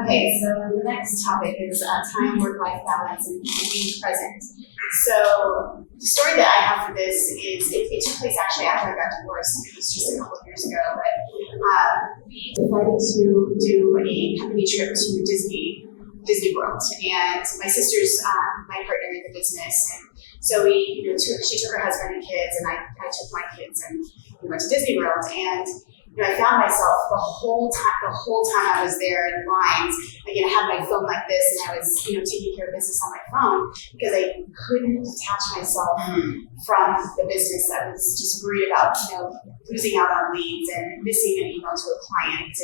Okay, so the next topic is time, work-life balance, and being present. So the story that I have for this is it took place actually after I got divorced. It was just a couple of years ago, but we decided to do a company trip to Disney World, and my sister's my partner in the business, and so we she took her husband and kids, and I took my kids, and we went to Disney World, and I found myself the whole time I was there in lines. Again, I had my phone like this, and I was, taking care of business on my phone because I couldn't detach myself from the business. I was just worried about, losing out on leads and missing an email to a client,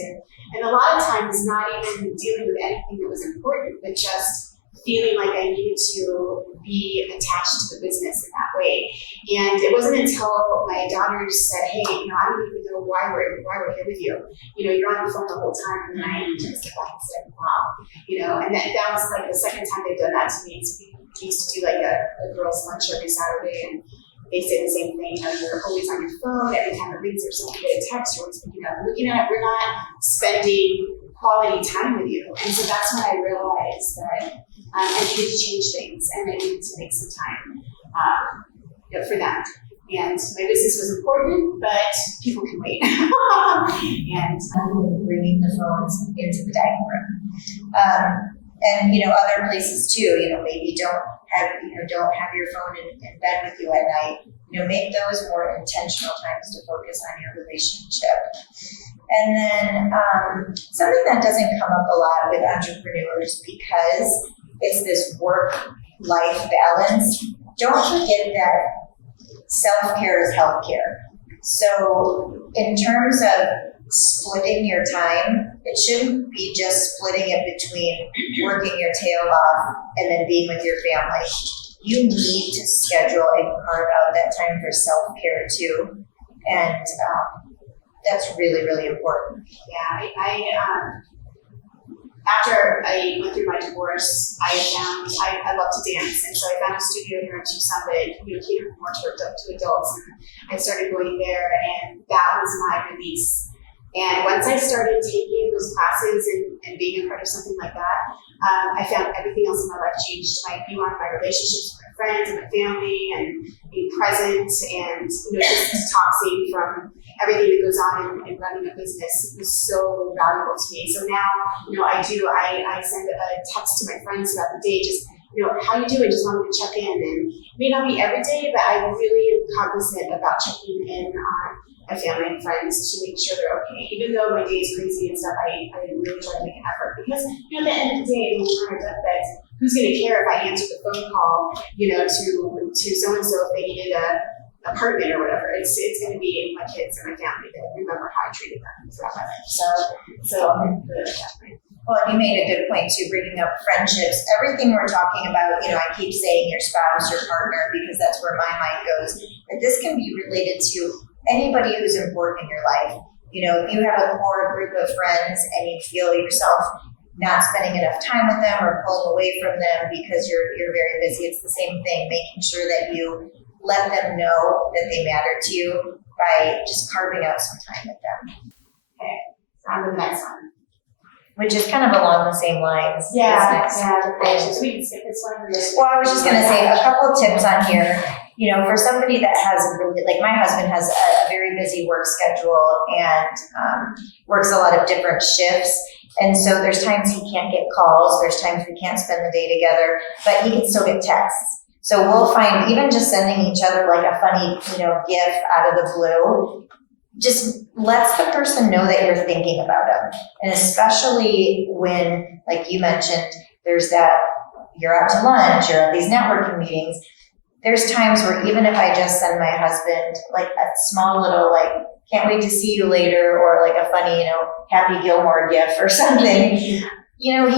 and a lot of times not even dealing with anything that was important, but just feeling like I needed to be attached to the business in that way. And it wasn't until my daughter said, "Hey, I don't even know why we're here with you. You're on the phone the whole time." And then I just stepped back and said, "Wow," and that was like the second time they've done that to me. So we used to do like a girls' lunch every Saturday, and they say the same thing. You're always on your phone. Every time it rings or something, you get a text, you're always looking at it. We're not spending quality time with you. And so that's when I realized that I needed to change things, and I needed to make some time for them. And my business was important, but people can wait. And bringing the phones into the dining room, and other places too. Maybe don't have your phone in bed with you at night. Make those more intentional times to focus on your relationship. And then something that doesn't come up a lot with entrepreneurs, because it's this work-life balance. Don't forget that self-care is health-care. So in terms of splitting your time, it shouldn't be just splitting it between working your tail off and then being with your family. You need to schedule and carve out that time for self-care too. And that's really, really important. Yeah, after I went through my divorce, I love to dance, and so I found a studio here in Tucson that catered more to adults, and I started going there, and that was my release. And once I started taking those classes and being a part of something like that, I found everything else in my life changed. My view on my relationships with my friends and my family, and being present, and just detoxing from everything that goes on in running a business was so valuable to me. So now, I send a text to my friends throughout the day, just, how you doing? Just wanted to check in. And it may not be every day, but I really am cognizant about checking in on my family and friends to make sure they're okay. Even though my day is crazy and stuff, I really try to make an effort, because, at the end of the day, when we're on our deathbeds, who's going to care if I answer the phone call, to so-and-so if they needed a apartment or whatever. It's going to be my kids and my family that remember how I treated them throughout my life. So I'm good at that point. Well, you made a good point too, bringing up friendships. Everything we're talking about, I keep saying your spouse, your partner, because that's where my mind goes. But this can be related to anybody who's important in your life. If you have a core group of friends and you feel yourself not spending enough time with them or pulling away from them because you're very busy, it's the same thing. Making sure that you let them know that they matter to you by just carving out some time with them. Okay, on to the next one. Which is kind of along the same lines. Yeah, we can skip this one. Well, I was just going to say a couple of tips on here. For somebody that has really, like my husband has a very busy work schedule and works a lot of different shifts. And so there's times he can't get calls, there's times we can't spend the day together, but he can still get texts. So we'll find even just sending each other like a funny, gif out of the blue, just lets the person know that you're thinking about them. And especially when, like you mentioned, there's that, you're out to lunch, you're at these networking meetings. There's times where even if I just send my husband like a small little, can't wait to see you later, or like a funny, Happy Gilmore gif or something, he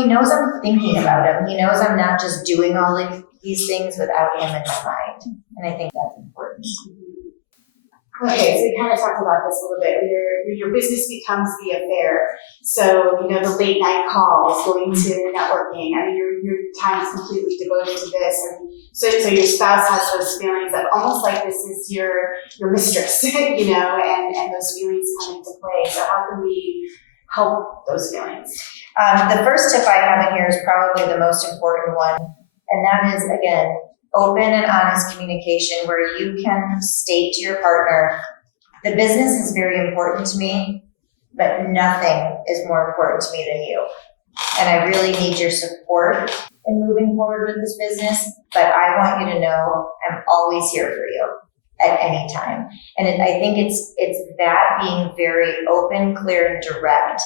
knows I'm thinking about him. He knows I'm not just doing all of these things without him in my mind. And I think that's important. Okay, so we kind of talked about this a little bit. Your business becomes the affair. So, the late night calls, going to networking. Your time is completely devoted to this. And so your spouse has those feelings of almost like this is your mistress, and those feelings come into play. So how can we help those feelings? The first tip I have in here is probably the most important one, and that is, again, open and honest communication where you can state to your partner, the business is very important to me, but nothing is more important to me than you. And I really need your support in moving forward with this business, but I want you to know I'm always here for you at any time. And I think it's that being very open, clear, and direct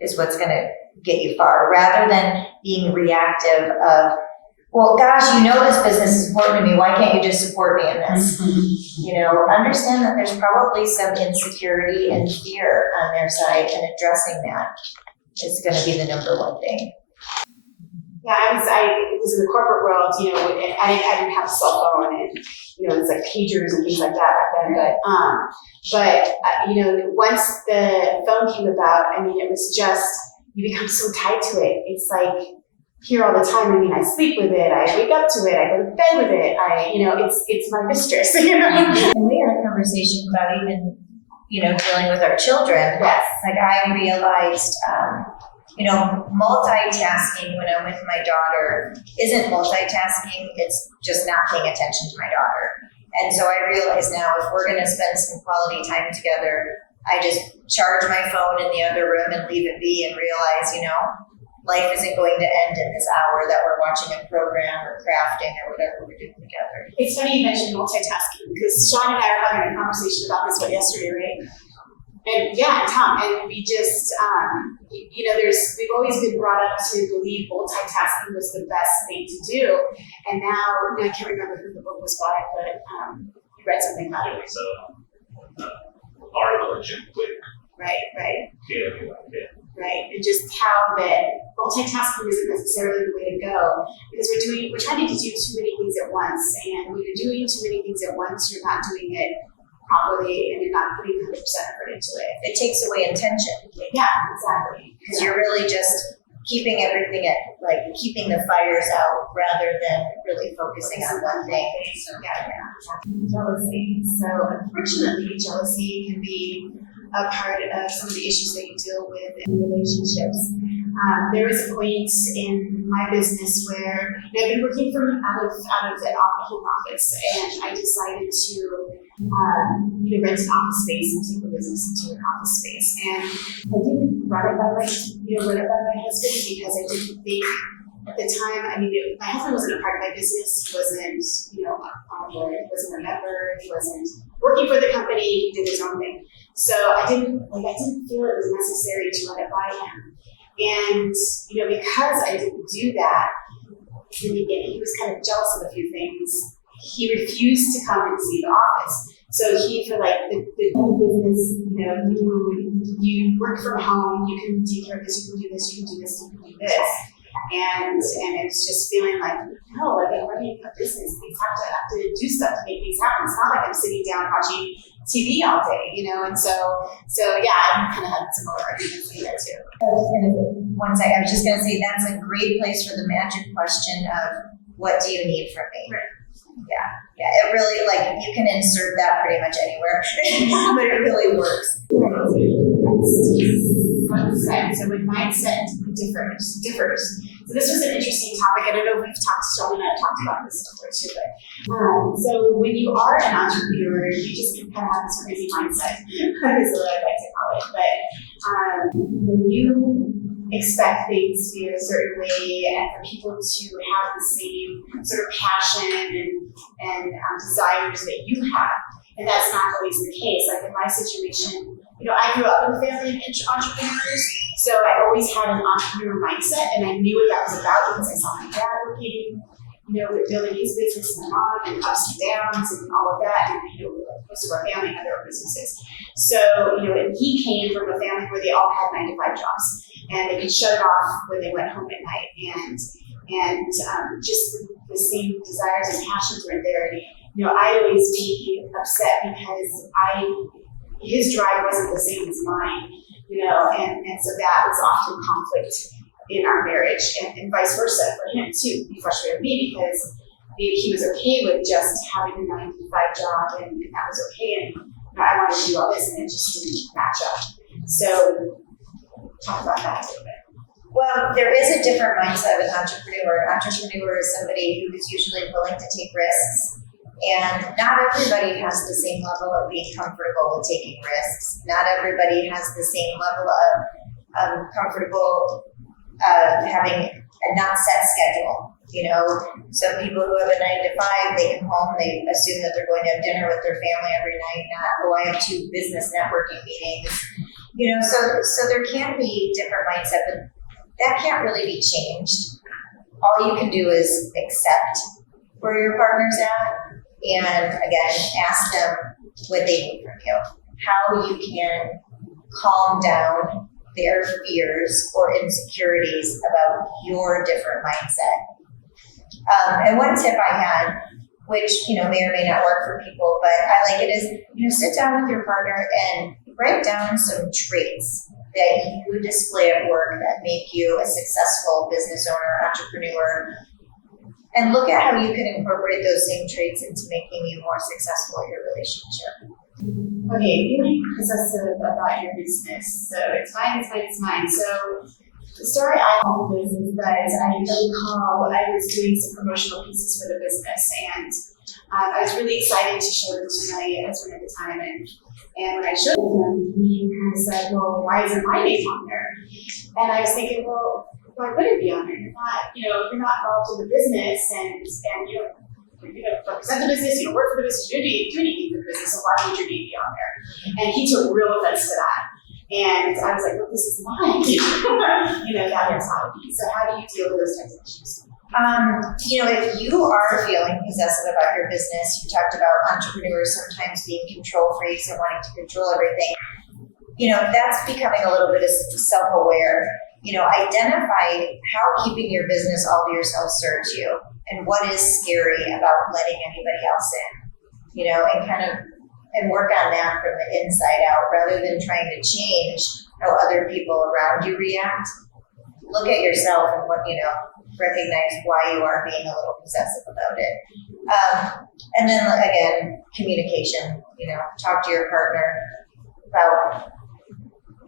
is what's going to get you far, rather than being reactive of, well, gosh, you know this business is important to me. Why can't you just support me in this? You know, understand that there's probably some insecurity and fear on their side, and addressing that is going to be the number one thing. Yeah, I was in the corporate world, you know, and I didn't have a cell phone, and you know, it's like pagers and things like that back then. But you know, once the phone came about, I mean, it was just, you become so tied to it. It's like here all the time. I mean, I sleep with it, I wake up to it, I go to bed with it. You know, it's my mistress. You know. And we had a conversation about even, you know, dealing with our children. Yes. Like I realized, you know, multitasking when I'm with my daughter isn't multitasking, it's just not paying attention to my daughter. And so I realize now, if we're gonna spend some quality time together, I just charge my phone in the other room and leave it be, and realize, you know, life isn't going to end in this hour that we're watching a program or crafting or whatever we're doing together. It's funny you mentioned multitasking, because Shawn and I are having a conversation about this yesterday, right? And yeah, Tom, and we just, you know, we've always been brought up to believe multitasking was the best thing to do. And now, I can't remember who the book was by, but you read something about it. It's article in Jim Quick. Right. Yeah. Right, and just how that multitasking isn't necessarily the way to go, because we're trying to do too many things at once, and when you're doing too many things at once, you're not doing it properly, and you're not putting 100% effort into it. It takes away intention. Yeah, exactly. Because you're really just keeping everything at, like, keeping the fires out rather than really focusing on one thing. Yeah. Jealousy. So unfortunately, jealousy can be a part of some of the issues that you deal with in relationships. There was a point in my business where I've been working from out of the home office, and I decided to rent an office space and take the business into an office space. And I didn't run it by my husband, because I didn't think at the time. I mean, my husband wasn't a part of my business. He wasn't, on board. He wasn't a member. He wasn't working for the company. He did his own thing. So I didn't feel it was necessary to run it by him. And, because I didn't do that in the beginning, he was kind of jealous of a few things. He refused to come and see the office. So he, for like the business, you work from home, you can take care of this, you can do this, you can do this, you can do this. And it's just feeling like, no, like I'm running a business. Things have to do stuff to make things happen. It's not like I'm sitting down watching TV all day, and so yeah, I kind of had some more arguments there too. I was just gonna say that's a great place for the magic question of, what do you need from me? Right. Yeah, it really, like, you can insert that pretty much anywhere, but it really works. So when mindset differs. So this was an interesting topic. I don't know if we've talked, Shawn and I have talked about this before too, but so when you are an entrepreneur, you just kind of have this crazy mindset, is what I like to call it. But when you expect things to be a certain way, and for people to have the same sort of passion and desires that you have, and that's not always the case. Like in my situation, I grew up in a family of entrepreneurs, so I always had an entrepreneur mindset, and I knew what that was about because I saw my dad working, building his business, and my mom, and ups and downs, and all of that, and most of our family had their own businesses. So, and he came from a family where they all had 9-to-5 jobs, and they could shut it off when they went home at night, and just the same desires and passions weren't there. I'd always be upset because his drive wasn't the same as mine, and so that was often conflict in our marriage, and vice versa for him too. He frustrated me because he was okay with just having a 9-to-5 job, and that was okay, and I wanted to do all this, and it just didn't match up. So talk about that a little bit. Well, there is a different mindset of an entrepreneur. An entrepreneur is somebody who is usually willing to take risks. And not everybody has the same level of being comfortable with taking risks. Not everybody has the same level of comfortable having a not set schedule. You know, some people who have a 9 to 5, they come home, they assume that they're going to have dinner with their family every night, not, oh, I have 2 business networking meetings. You know, so there can be different mindset, but that can't really be changed. All you can do is accept where your partner's at, and again, ask them what they need from you, how you can calm down their fears or insecurities about your different mindset. And one tip I had, which may or may not work for people, but I like it, is sit down with your partner and write down some traits that you display at work that make you a successful business owner, entrepreneur, and look at how you can incorporate those same traits into making you more successful in your relationship. Okay, feeling possessive about your business. So it's mine. So the story I have with this is that I recall I was doing some promotional pieces for the business, and I was really excited to show them to my husband at the time. And when I showed them, he kind of said, "Well, why isn't my name on there?" And I was thinking, well, why would it be on there? You're not involved in the business, and you don't represent the business, you don't work for the business, you don't do anything for the business, so why would your name be on there? And he took real offense to that. And I was like, well, this is mine. That mentality. So how do you deal with those types of issues? If you are feeling possessive about your business, you talked about entrepreneurs sometimes being control freaks and wanting to control everything. That's becoming a little bit of self-aware. Identify how keeping your business all to yourself serves you, and what is scary about letting anybody else in. And work on that from the inside out, rather than trying to change how other people around you react. Look at yourself and recognize why you are being a little possessive about it. And then again, communication. Talk to your partner about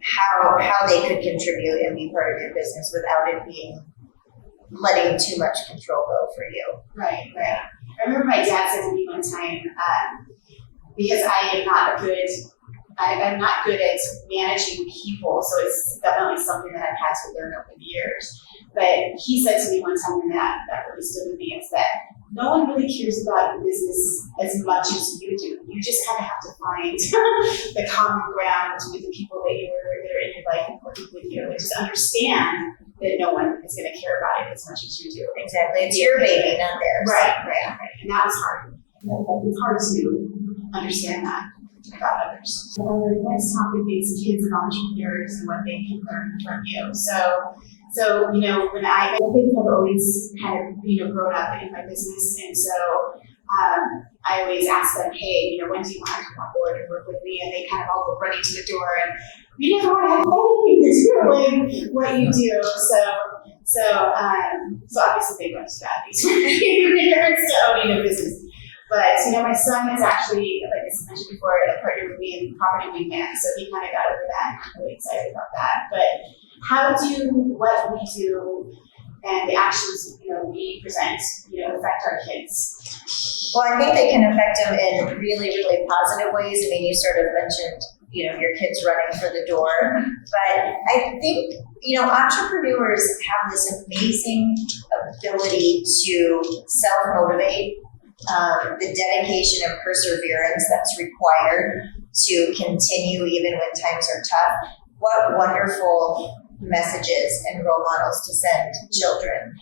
how they could contribute and be part of your business without it being letting too much control go for you. Right. I remember my dad said to me one time, because I'm not good at managing people, so it's definitely something that I've had to learn over the years. But he said to me one time, and that really stood with me, is that no one really cares about your business as much as you do. You just kind of have to find the common ground with the people that are in your life and working with you, and just understand that no one is going to care about it as much as you do. Exactly. It's your baby, not theirs. Right. And that was hard. It's hard to understand that about others. Our next topic is kids and entrepreneurs and what they can learn from you. So when my kids have always kind of grown up in my business, and so I always ask them, hey, when do you want to come on board and work with me? And they kind of all go running to the door, and we never want to have anything to do with what you do. So obviously they go to that. These parents to owning a business. But my son is actually, like I mentioned before, a partner with me in Property Wingman, so he kind of got over that. I'm really excited about that. But how do what we do and the actions we present affect our kids? Well, I think they can affect them in really, really positive ways. I mean, you sort of mentioned your kids running for the door, but I think entrepreneurs have this amazing ability to self-motivate. The dedication and perseverance that's required to continue even when times are tough. What wonderful messages and role models to send children.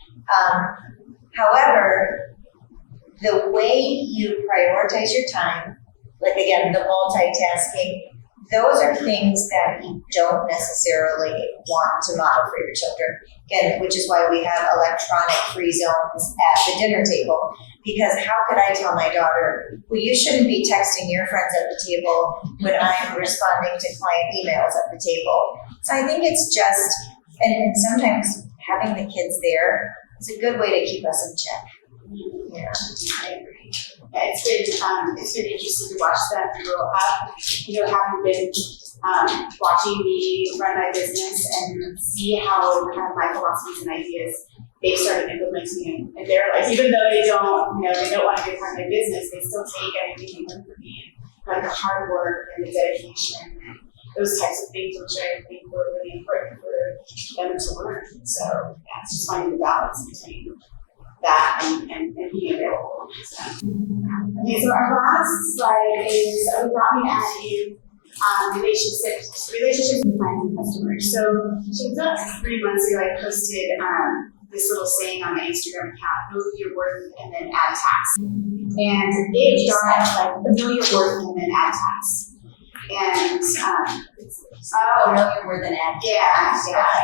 However, the way you prioritize your time, like again, the multitasking, those are things that you don't necessarily want to model for your children. Again, which is why we have electronic free zones at the dinner table. Because how could I tell my daughter, well, you shouldn't be texting your friends at the table when I'm responding to client emails at the table. So I think it's just, and sometimes having the kids there is a good way to keep us in check. Yeah, I agree. It's been interesting to watch them grow up, having been watching me run my business and see how kind of my philosophies and ideas they started implementing. And they're like, even though they don't want to be a part of my business, they still take everything they learn from me, like the hard work and the dedication, and those types of things, which I think were really important for them to learn. So yeah, it's just finding the balance between that and being available. So. Okay, so our last slide is we thought we'd add in relationships with clients and customers. So about 3 months ago, I posted this little saying on my Instagram account: know your worth and then add tax. And it got know your worth and then add tax. And know your worth and add. Yeah.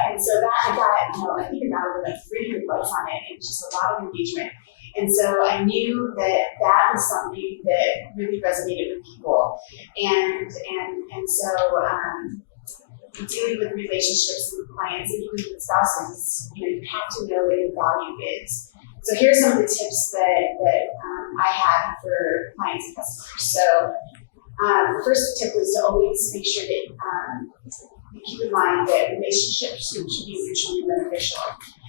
And so that got, I think it got over 300 likes on it, and just a lot of engagement. And so I knew that was something that really resonated with people. And so dealing with relationships with clients and even with spouses, you have to know what your value is. So here's some of the tips that I had for clients and customers. So the first tip was to always make sure that you keep in mind that relationships should be mutually beneficial.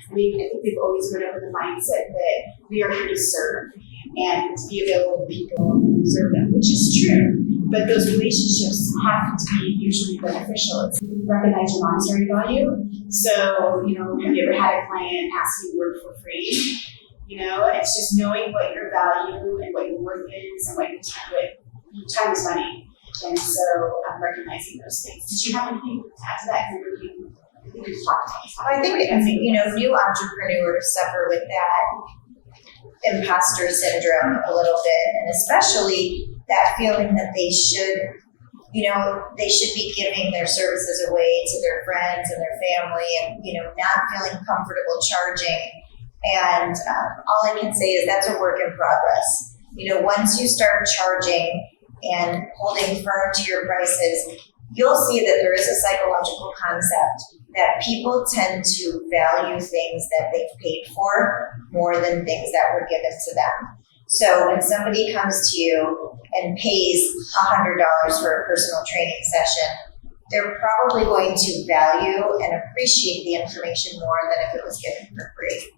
I think we've always grown up with the mindset that we are here to serve and to be available to people and serve them, which is true. But those relationships have to be mutually beneficial. It's recognize your monetary value. So, have you ever had a client ask you to work for free? It's just knowing what your value and what your worth is and what your time is money. And so recognizing those things. Did you have anything to add to that? I think new entrepreneurs suffer with that imposter syndrome a little bit, and especially that feeling that they should be giving their services away to their friends and their family, and not feeling comfortable charging. And all I can say is that's a work in progress. Once you start charging and holding firm to your prices, you'll see that there is a psychological concept that people tend to value things that they've paid for more than things that were given to them. So when somebody comes to you and pays $100 for a personal training session, they're probably going to value and appreciate the information more than if it was given for free.